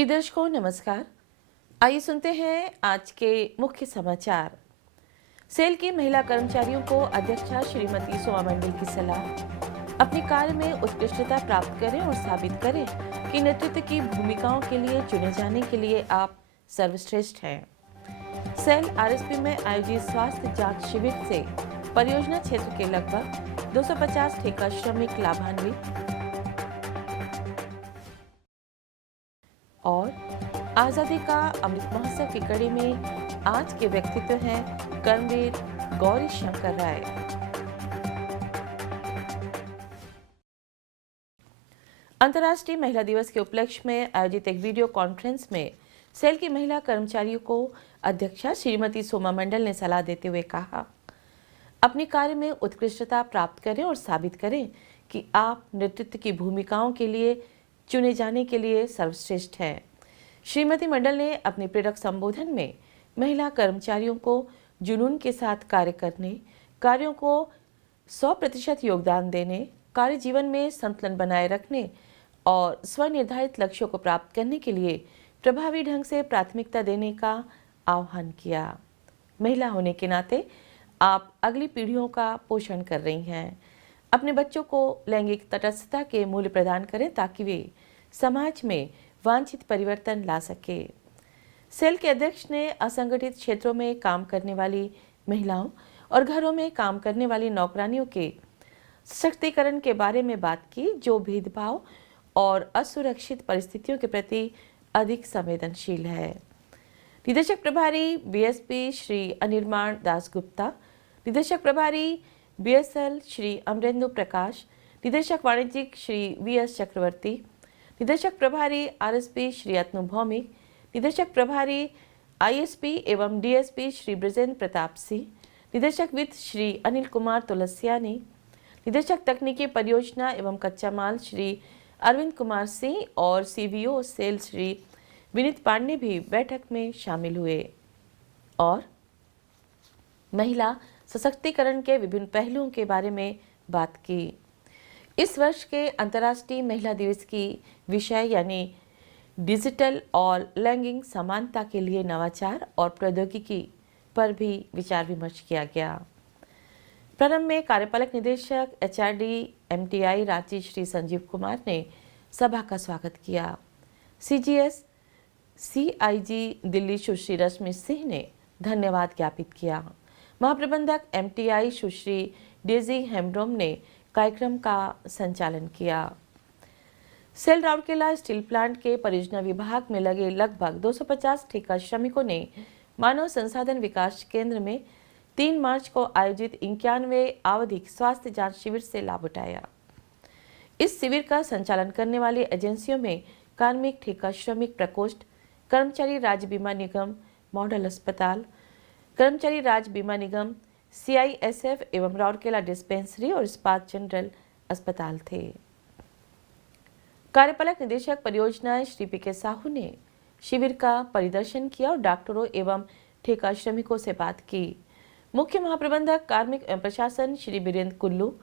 प्रिय दर्शकों नमस्कार। आइए सुनते हैं आज के मुख्य समाचार। सेल की महिला कर्मचारियों को अध्यक्षा श्रीमती सोमा मंडल की सलाह। अपने कार्य में उत्कृष्टता प्राप्त करें और साबित करें कि नेतृत्व की भूमिकाओं के लिए चुने जाने के लिए आप सर्वश्रेष्ठ हैं। सेल आरएसपी में आयोजित स्वास्थ्य जांच शिविर से परियोजना क्षेत्र के लगभग 250 ठेका श्रमिक लाभान्वित। और आजादी का अमृत महोत्सव की कड़ी में आज के व्यक्तित्व हैं कर्मवीर गौरी शंकर राय। अंतर्राष्ट्रीय महिला दिवस के उपलक्ष्य में आयोजित एक वीडियो कॉन्फ्रेंस में सेल की महिला कर्मचारियों को अध्यक्षा श्रीमती सोमा मंडल ने सलाह देते हुए कहा, अपने कार्य में उत्कृष्टता प्राप्त करें और साबित करें कि आप नेतृत्व की भूमिकाओं के लिए चुने जाने के लिए सर्वश्रेष्ठ हैं। श्रीमती मंडल ने अपने प्रेरक संबोधन में महिला कर्मचारियों को जुनून के साथ कार्य करने, कार्यों को 100% योगदान देने, कार्य जीवन में संतुलन बनाए रखने और स्वनिर्धारित लक्ष्यों को प्राप्त करने के लिए प्रभावी ढंग से प्राथमिकता देने का आह्वान किया। महिला होने के नाते आप अगली पीढ़ियों का पोषण कर रही हैं। अपने बच्चों को लैंगिक तटस्थता के मूल्य प्रदान करें ताकि वे समाज में वांछित परिवर्तन ला सके। सेल के अध्यक्ष ने असंगठित क्षेत्रों में काम करने वाली महिलाओं और घरों में काम करने वाली नौकरानियों के सशक्तिकरण के बारे में बात की, जो भेदभाव और असुरक्षित परिस्थितियों के प्रति अधिक संवेदनशील है। निदेशक प्रभारी बीएसपी श्री अनिर्माण दासगुप्ता, निदेशक प्रभारी बीएसएल श्री अमरेंदु प्रकाश, निदेशक वाणिज्यिक श्री वीएस चक्रवर्ती, निदेशक प्रभारी आरएसपी श्री अतनु भौमिक, निदेशक प्रभारी आईएसपी एवं डीएसपी श्री ब्रजेंद्र प्रताप सिंह, निदेशक वित्त श्री अनिल कुमार तुलसियानी, निदेशक तकनीकी परियोजना एवं कच्चा माल श्री अरविंद कुमार सिंह और सीवीओ सेल श्री विनीत पांडे भी बैठक में शामिल हुए और महिला सशक्तिकरण के विभिन्न पहलुओं के बारे में बात की। इस वर्ष के अंतर्राष्ट्रीय महिला दिवस की विषय यानी डिजिटल और लैंगिक समानता के लिए नवाचार और प्रौद्योगिकी पर भी विचार विमर्श किया गया। प्रारंभ में कार्यपालक निदेशक एचआरडी एमटीआई रांची श्री संजीव कुमार ने सभा का स्वागत किया। सीजीएस सीआईजी दिल्ली सुश्री रश्मि सिंह ने धन्यवाद ज्ञापित किया। महाप्रबंधक एमटीआई सुश्री डेजी हेम्ब्रोम ने कार्यक्रम का संचालन किया। सेल राउरकेला स्टील प्लांट के परियोजना विभाग में लगे लगभग 250 ठेका श्रमिकों ने मानव संसाधन विकास केंद्र में 3 मार्च को आयोजित 91वें आवधिक स्वास्थ्य जांच शिविर से लाभ उठाया। इस शिविर का संचालन करने वाली एजेंसियों में कार्मिक ठेका श्रमिक प्रकोष्ठ, कर्मचारी राज्य बीमा निगम मॉडल अस्पताल, कर्मचारी राज्य बीमा निगम सीआईएसएफ एवं राउरकेला डिस्पेंसरी और इस्पात जनरल अस्पताल थे। कार्यपालक निदेशक परियोजनाएं श्री पीके साहू ने शिविर का परिदर्शन किया और डॉक्टरों एवं ठेका श्रमिकों से बात की। मुख्य महाप्रबंधक कार्मिक एवं प्रशासन श्री बीरेंद्र कुल्लू,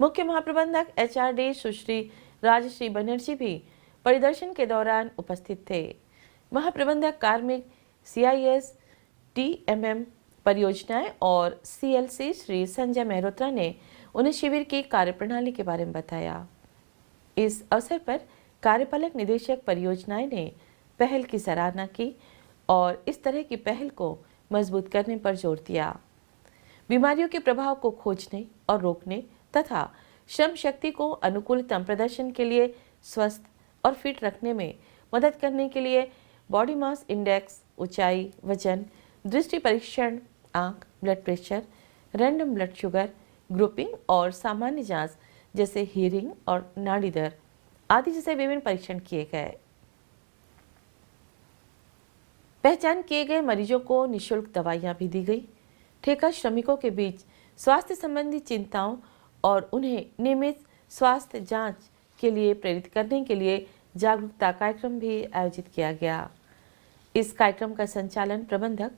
मुख्य महाप्रबंधक एचआरडी सुश्री राजश्री बनर्जी भी परिदर्शन के दौरान उपस्थित थे। महाप्रबंधक कार्मिक सीआईएस टीएमएम परियोजनाएं और सीएलसी श्री संजय मेहरोत्रा ने उन्हें शिविर की कार्यप्रणाली के बारे में बताया। इस अवसर पर कार्यपालक निदेशक परियोजनाएं ने पहल की सराहना की और इस तरह की पहल को मजबूत करने पर जोर दिया। बीमारियों के प्रभाव को खोजने और रोकने तथा श्रम शक्ति को अनुकूलतम प्रदर्शन के लिए स्वस्थ और फिट रखने में मदद करने के लिए बॉडी मास इंडेक्स, ऊंचाई, वजन, दृष्टि परीक्षण, आंख, blood pressure, random blood sugar, grouping और सामान्य जांच जैसे हीरिंग और नाड़ी दर आदि जैसे विभिन्न परीक्षण किए गए। पहचान किए गए मरीजों को निःशुल्क दवाइयां भी दी गई। ठेका श्रमिकों के बीच स्वास्थ्य संबंधी चिंताओं और उन्हें नियमित स्वास्थ्य जांच के लिए प्रेरित करने के लिए जागरूकता कार्यक्रम भी आयोजित किया गया। इस कार्यक्रम का संचालन प्रबंधक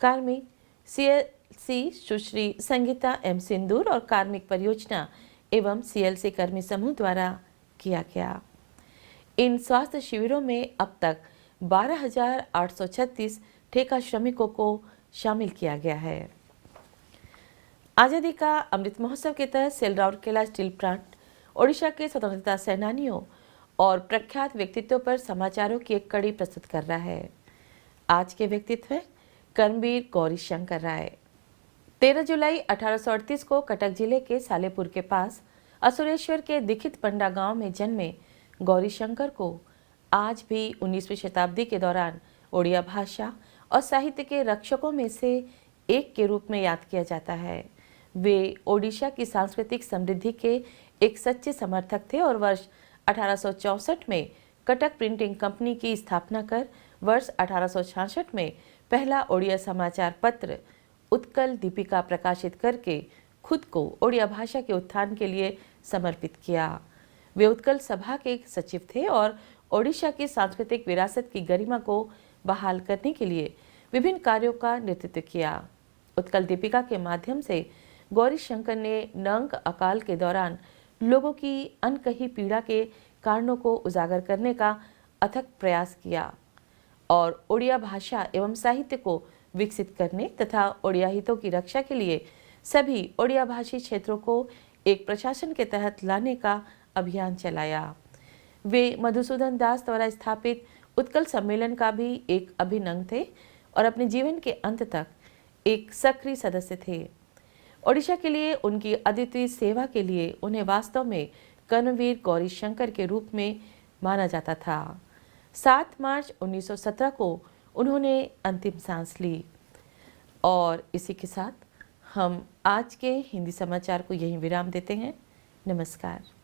कार्मिक सीएलसी सुश्री संगीता एम सिंदूर और कार्मिक परियोजना एवं सीएलसी कर्मी समूह द्वारा किया गया। इन स्वास्थ्य शिविरों में अब तक 12,836 ठेका श्रमिकों को शामिल किया गया है। आज़ादी का अमृत महोत्सव के तहत सेल राउरकेला स्टील प्लांट ओडिशा के स्वतंत्रता सेनानियों और प्रख्यात व्यक्तित्व पर समाचारों की एक कड़ी प्रस्तुत कर रहा है। आज के व्यक्तित्व हैं कर्मवीर गौरीशंकर राय। 13 जुलाई 1838 को कटक जिले के सालेपुर के पास असुरेश्वर के दीक्षित पंडा गांव में जन्मे गौरीशंकर को आज भी 19वीं शताब्दी के दौरान ओडिया भाषा और साहित्य के रक्षकों में से एक के रूप में याद किया जाता है। वे ओडिशा की सांस्कृतिक समृद्धि के एक सच्चे समर्थक थे और वर्ष 1864 में कटक प्रिंटिंग कंपनी की स्थापना कर वर्ष 1866 में पहला ओडिया समाचार पत्र उत्कल दीपिका प्रकाशित करके खुद को ओडिया भाषा के उत्थान के लिए समर्पित किया। वे उत्कल सभा के सचिव थे और ओडिशा की सांस्कृतिक विरासत की गरिमा को बहाल करने के लिए विभिन्न कार्यों का नेतृत्व किया। उत्कल दीपिका के माध्यम से गौरीशंकर ने नंग अकाल के दौरान लोगों की अनकही पीड़ा के कारणों को उजागर करने का अथक प्रयास किया और ओडिया भाषा एवं साहित्य को विकसित करने तथा ओडिया हितों की रक्षा के लिए सभी ओडिया भाषी क्षेत्रों को एक प्रशासन के तहत लाने का अभियान चलाया। वे मधुसूदन दास द्वारा स्थापित उत्कल सम्मेलन का भी एक अभिन्न अंग थे और अपने जीवन के अंत तक एक सक्रिय सदस्य थे। ओडिशा के लिए उनकी अद्वितीय सेवा के लिए उन्हें वास्तव में कर्मवीर गौरीशंकर के रूप में माना जाता था। 7 मार्च 1917 को उन्होंने अंतिम सांस ली। और इसी के साथ हम आज के हिंदी समाचार को यहीं विराम देते हैं। नमस्कार।